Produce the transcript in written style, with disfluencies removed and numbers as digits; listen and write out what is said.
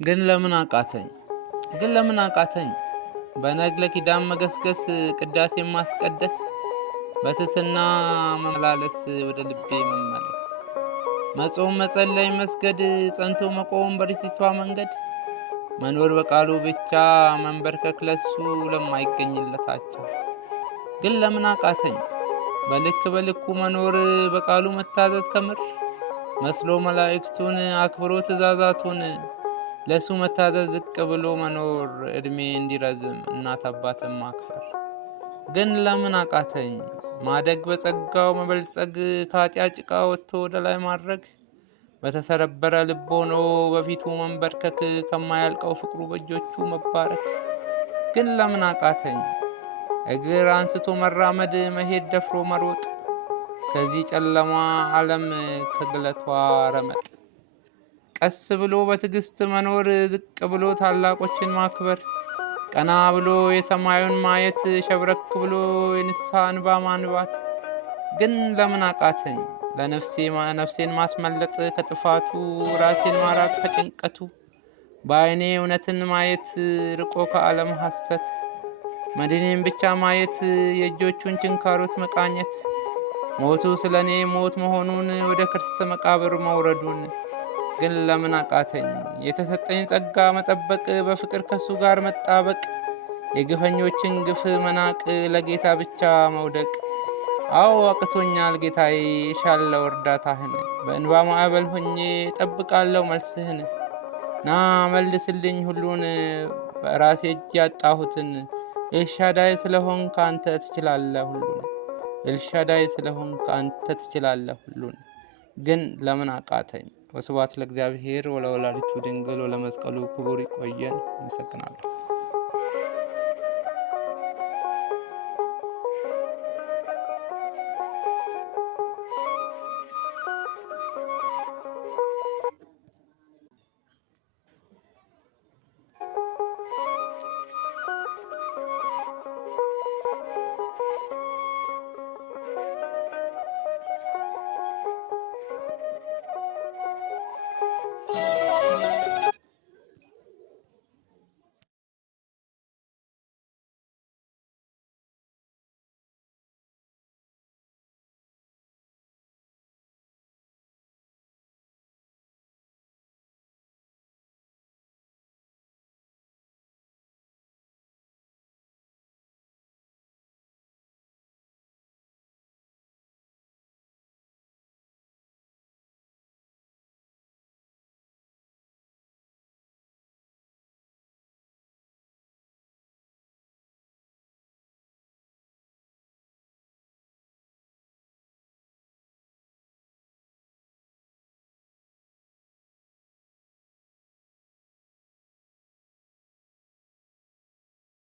ግን ለምን አቃተኝ በነግለ ኪዳን መገስገስ ቅዳሴ ማስቀደስ በትትና መመላለስ ወደ ልቤ መመለስ መጾም መጸለይ መስገድ ጸንቶ መቆም በሪቲቷ መንገድ መኖር በቃሉ ብቻ መንበርከክ ለሱ ለማይገኝለታቸው ግን ለምን አቃተኝ በልኩ መኖር በቃሉ መታዘዝ ከምር መስሎ መላእክቱን አክብሮ ትእዛዛቱን ለሱ መታዘዝ ዝቅ ብሎ መኖር እድሜ እንዲረዝም እናት አባትን ማክበር ግን ለምን አቃተኝ ማደግ በጸጋው መበልጸግ ከኃጢአት ጭቃ ወጥቶ ወደ ላይ ማድረግ በተሰረበረ ልብ ሆኖ በፊቱ መንበርከክ ከማያልቀው ፍቅሩ በእጆቹ መባረክ ግን ለምን አቃተኝ እግር አንስቶ መራመድ መሄድ ደፍሮ መሮጥ ከዚህ ጨለማ ዓለም ከግለቷ ረመጥ ቀስ ብሎ በትዕግስት መኖር ዝቅ ብሎ ታላቆችን ማክበር ቀና ብሎ የሰማዩን ማየት ሸብረክ ብሎ የንስሐ እንባ ማንባት ግን ለምን አቃተኝ ነፍሴን ማስመለጥ ከጥፋቱ ራሴን ማራቅ ከጭንቀቱ በዓይኔ እውነትን ማየት ርቆ ከዓለም ሐሰት መድኔን ብቻ ማየት የእጆቹን ችንካሮት መቃኘት ሞቱ ስለኔ ሞት መሆኑን ወደ ከርሰ መቃብር መውረዱን ግን ለምን አቃተኝ የተሰጠኝ ጸጋ መጠበቅ በፍቅር ከሱ ጋር መጣበቅ የግፈኞችን ግፍ መናቅ ለጌታ ብቻ መውደቅ አዎ አቅቶኛል ጌታዬ እሻለሁ እርዳታህን በእንባ ማዕበል ሆኜ እጠብቃለሁ መልስህን ና መልስልኝ ሁሉን በራሴ እጅ ያጣሁትን ኤልሻዳይ ስለሆንክ አንተ ትችላለህ ሁሉን ኤልሻዳይ ስለሆንክ አንተ ትችላለህ ሁሉን ግን ለምን አቃተኝ ወስብሐት ለእግዚአብሔር ወለወላዲቱ ድንግል ወለመስቀሉ ክቡር። ይቆየን። አመሰግናለሁ።